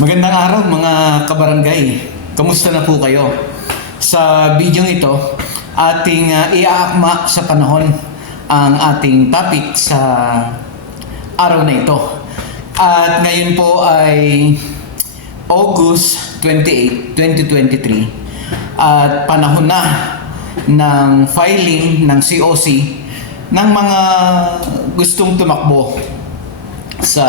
Magandang araw mga kabarangay. Kamusta na po kayo? Sa video ito, ating uh, iaakma sa panahon ang ating topic sa araw na ito. At ngayon po ay August 28, 2023 at panahon na ng filing ng COC ng mga gustong tumakbo sa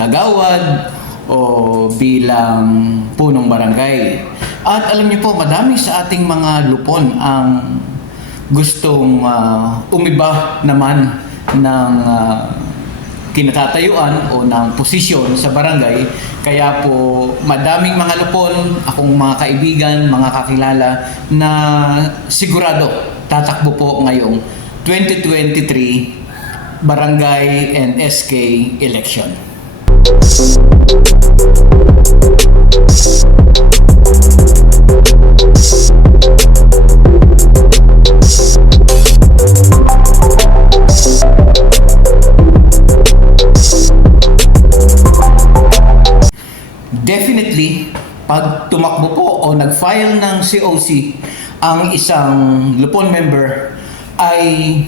kagawad o bilang punong barangay. At alam niyo po, madami sa ating mga lupon ang gustong ah, umiba naman ng ah, kinatatayuan o ng posisyon sa barangay. Kaya po, madaming mga lupon, akong mga kaibigan, mga kakilala na sigurado tatakbo po ngayong 2023 barangay and SK election. Definitely, pag tumakbo po o nag-file ng COC ang isang lupon member ay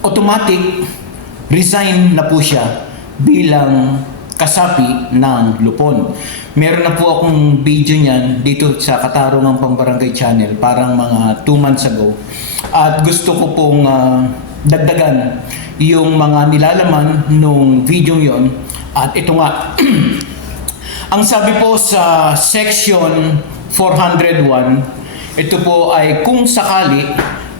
automatic resign na po siya bilang kasapi ng lupon. Meron na po akong video niyan dito sa Katarungang Pambarangay Channel parang mga 2 months ago. At gusto ko pong ah, dagdagan yung mga nilalaman nung video yon at ito nga Ang sabi po sa section 401, ito po ay kung sakali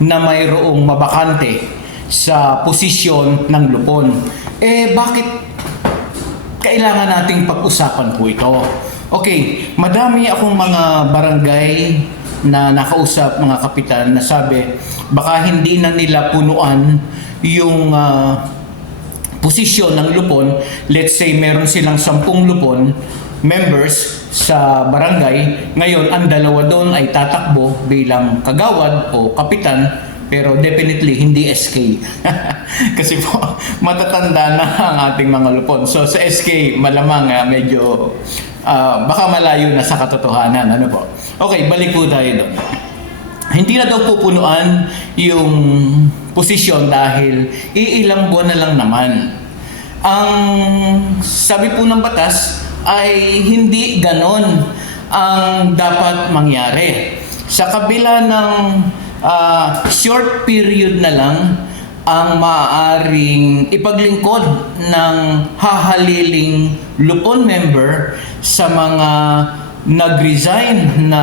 na mayroong mabakante sa posisyon ng lupon. Eh bakit kailangan nating pag-usapan po ito? Okay, madami akong mga barangay na nakausap mga kapitan na sabi baka hindi na nila punuan yung ah, posisyon ng lupon, let's say meron silang sampung lupon members sa barangay, ngayon ang dalawa doon ay tatakbo bilang kagawad o kapitan, pero definitely hindi SK. Kasi po, matatanda na ang ating mga lupon. So sa SK, malamang ah, medyo ah, baka malayo na sa katotohanan. Ano po? Okay, balik po tayo doon. Hindi na daw pupunuan yung posisyon dahil iilang buwan na lang naman. Ang sabi po ng batas ay hindi ganon ang dapat mangyari. Sa kabila ng ah, short period na lang ang maaaring ipaglingkod ng hahaliling lupon member sa mga nag-resign na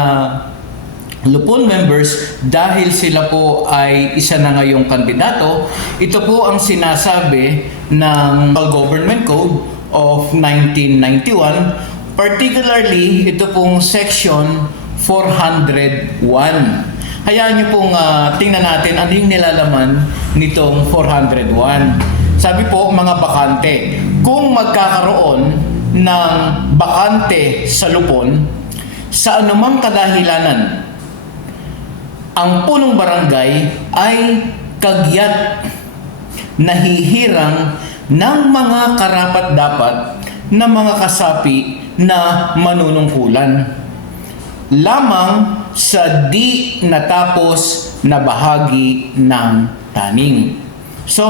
Lupon members dahil sila po ay isa na ngayong kandidato. Ito po ang sinasabi ng Government Code of 1991, particularly ito pong section 401. Hayaan niyo pong ah, tingnan natin ano yung nilalaman nitong 401. Sabi po mga bakante, kung magkakaroon ng bakante sa lupon sa anumang kadahilanan ang punong barangay ay kagyat nahihirang ng mga karapat-dapat na mga kasapi na manunungkulan lamang sa di natapos na bahagi ng taning. So,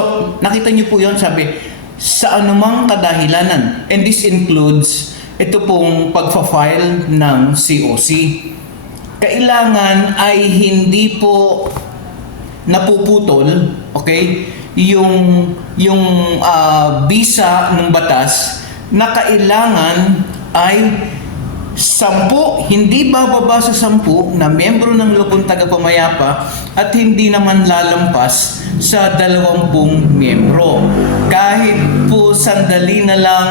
nakita niyo po yon sabi, sa anumang kadahilanan, and this includes ito pong pagfa-file ng COC kailangan ay hindi po napuputol, okay? Yung yung ah, visa ng batas na kailangan ay sampu, hindi bababa sa sampu na miyembro ng Lupon Tagapamayapa at hindi naman lalampas sa dalawampung miyembro. Kahit po sandali na lang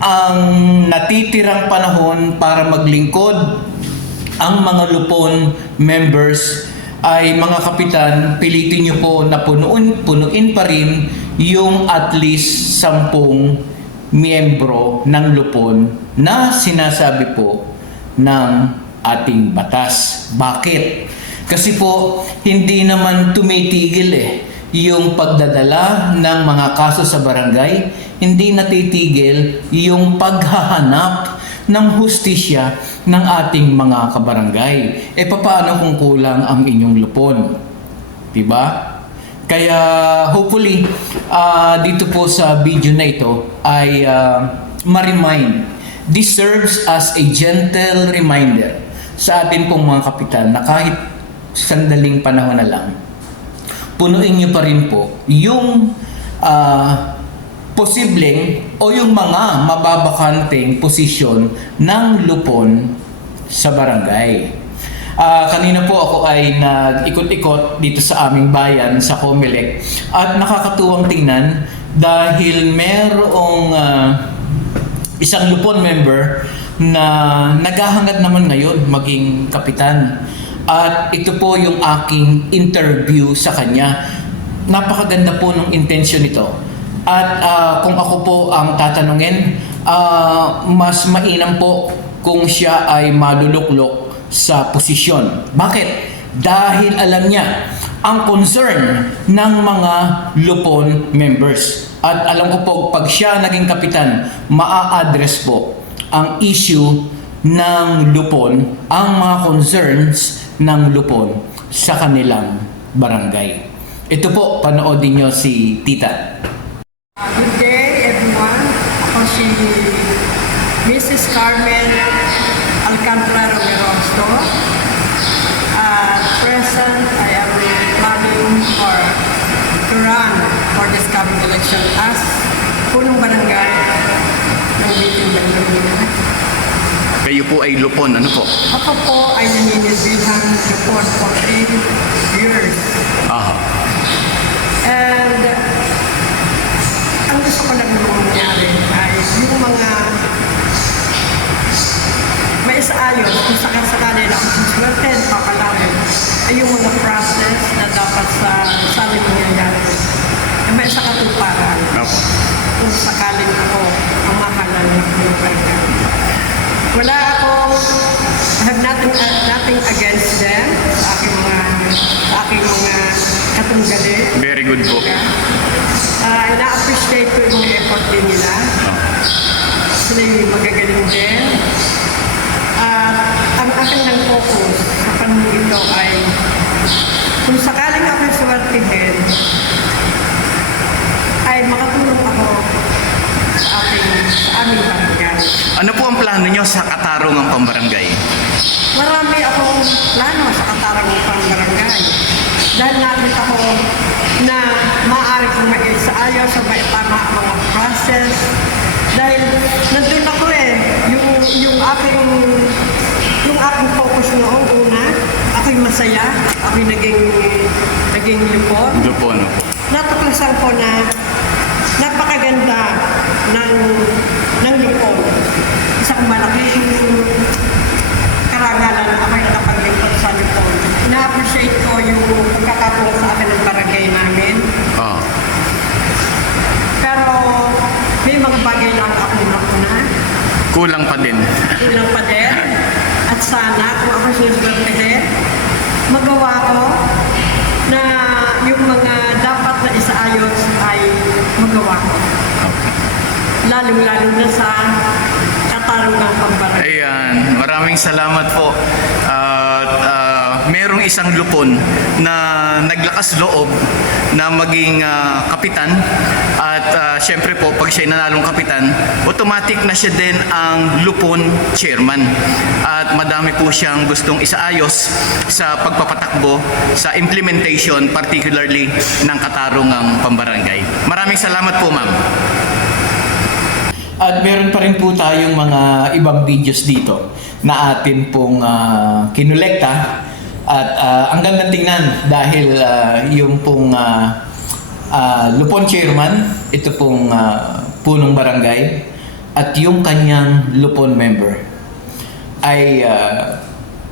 ang natitirang panahon para maglingkod ang mga lupon members ay mga kapitan, pilitin nyo po na punuin, punuin pa rin yung at least sampung miyembro ng lupon na sinasabi po ng ating batas. Bakit? Kasi po, hindi naman tumitigil eh yung pagdadala ng mga kaso sa barangay, hindi natitigil yung paghahanap ng hustisya ng ating mga kabarangay. E paano kung kulang ang inyong lupon? Diba? Kaya hopefully ah, dito po sa video na ito ay ah, ma-remind. This serves as a gentle reminder sa atin pong mga kapitan na kahit sandaling panahon na lang, punuin niyo pa rin po yung ah, posibleng o yung mga mababakanteng posisyon ng lupon sa barangay. Ah, kanina po ako ay nag-ikot-ikot dito sa aming bayan sa Comelec at nakakatuwang tingnan dahil merong ah, isang lupon member na naghahangad naman ngayon maging kapitan. At ito po yung aking interview sa kanya. Napakaganda po ng intention nito. At ah, kung ako po ang tatanungin, ah, mas mainam po kung siya ay maluluklok sa posisyon. Bakit? Dahil alam niya ang concern ng mga Lupon members. At alam ko po, pag siya naging kapitan, maa-address po ang issue ng Lupon, ang mga concerns ng Lupon sa kanilang barangay. Ito po, panoodin nyo si Tita. Good day, everyone. Ako si Mrs. Carmen Alcantara Romerosto. Uh, present, I am planning for to run for this coming election as punong barangay ng Bitin Bangalore. Kayo po ay lupon, ano po? Ako po ay naninibilhan report for 8 years. Ah, And ang gusto ko lang mangyari ay yung mga may isaayos kung sakasakali lang kung swerte papalawin ay yung mga process na dapat sa sabi mangyayari ay may isa katuparan Opo. Kung sakaling ako ang mahalan ng pinagpagal. Wala akong I have nothing, uh, nothing against them sa aking mga sa aking mga katunggali. very good po. Uh, na-appreciate ko yung effort din nila. Sila yung magagaling din. At ang akin lang focus sa panahon ito ay kung sakaling ako swertihin, ay makatulong ako sa ating sa aming barangay. Ano po ang plano nyo sa katarungang pambarangay? Marami akong plano sa katarang pang barangay. Dahil nakita ko na maaari kong maisaayos sa may tama ang mga process. Dahil nandun ako eh, yung, yung aking yung aking focus noong una, ako'y masaya, ako'y naging, naging lupon. Lupon, opo. Natuklasan ko na napakaganda ng ng lupon. Isang malaking karangalan na ako'y nakapaglingkod sa lupon. Na-appreciate ko yung pagkakatulong sa akin ng barangay namin. Ah, Pero may mga bagay lang ako nakuna. kulang pa din. Kulang pa din. At sana kung ako sinusunod magawa ko na yung mga dapat na isaayos ay magawa ko. Lalong-lalo na sa katarungang pambarangay. Ayan, maraming salamat po. At ah, merong isang lupon na naglakas loob na maging ah, kapitan. At ah, syempre po pag siya nanalong kapitan automatic na siya din ang lupon chairman. At madami po siyang gustong isaayos sa pagpapatakbo sa implementation particularly ng katarungang pambarangay. Maraming salamat po ma'am At meron pa rin po tayong mga ibang videos dito na atin pong ah, kinolekta at ah, ang ganda tingnan dahil ah, yung pong ah, ah, Lupon Chairman, ito pong ah, punong barangay at yung kanyang Lupon member ay ah,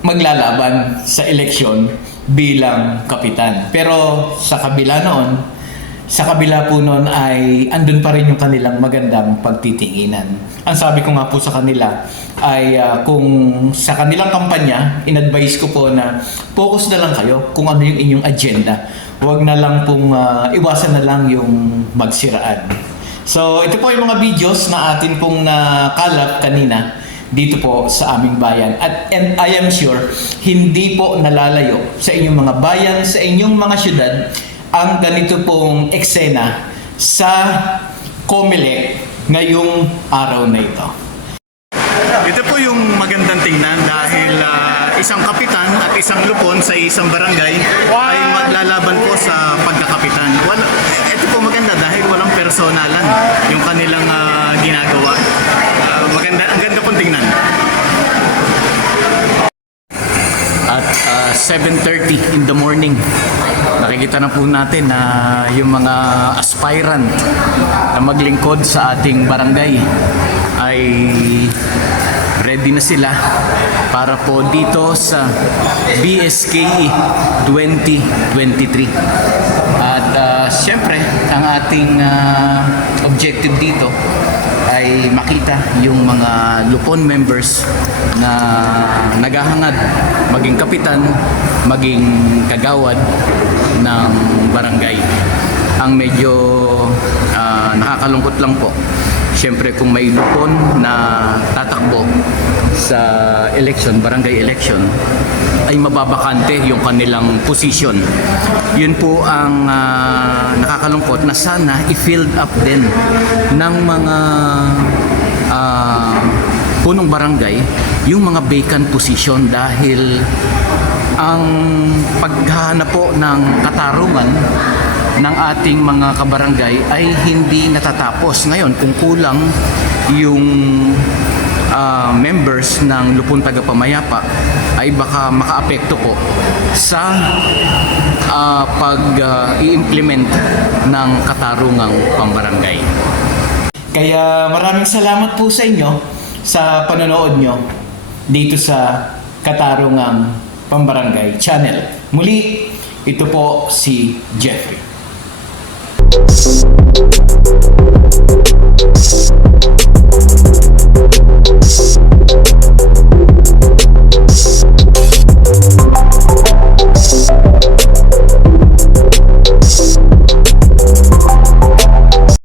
maglalaban sa eleksyon bilang kapitan. Pero sa kabila noon, sa kabila po noon ay andun pa rin yung kanilang magandang pagtitinginan. Ang sabi ko nga po sa kanila ay ah, kung sa kanilang kampanya, in-advise ko po na focus na lang kayo kung ano yung inyong agenda. Huwag na lang pong ah, iwasan na lang yung magsiraan. So ito po yung mga videos na atin pong nakalap kanina dito po sa aming bayan. At and I am sure, hindi po nalalayo sa inyong mga bayan, sa inyong mga syudad, ang ganito pong eksena sa Comelec ngayong araw na ito. Ito po yung magandang tingnan dahil ah, isang kapitan at isang lupon sa isang barangay ay maglalaban po sa pagkakapitan. Wala, ito po maganda dahil walang personalan yung kanilang ah, ginagawa. Ah, maganda, ang ganda pong tingnan. At ah, 7.30 in the morning, nakikita na po natin na yung mga aspirant na maglingkod sa ating barangay ay ready na sila para po dito sa BSKE 2023. At ah, siyempre, ang ating ah, objective dito ay makita yung mga Lupon members na naghahangad maging kapitan, maging kagawad ng barangay. Ang medyo ah, nakakalungkot lang po, Siyempre kung may lupon na tatakbo sa election, barangay election, ay mababakante yung kanilang position. Yun po ang ah, nakakalungkot na sana i-filled up din ng mga ah, punong barangay yung mga vacant position dahil ang paghahanap po ng katarungan ng ating mga kabarangay ay hindi natatapos. Ngayon, kung kulang yung ah, members ng Lupon Tagapamayapa ay baka makaapekto po sa ah, pag-i-implement ng katarungang pambarangay. Kaya maraming salamat po sa inyo sa panonood nyo dito sa Katarungang Pambarangay Channel. Muli, ito po si Jeffrey.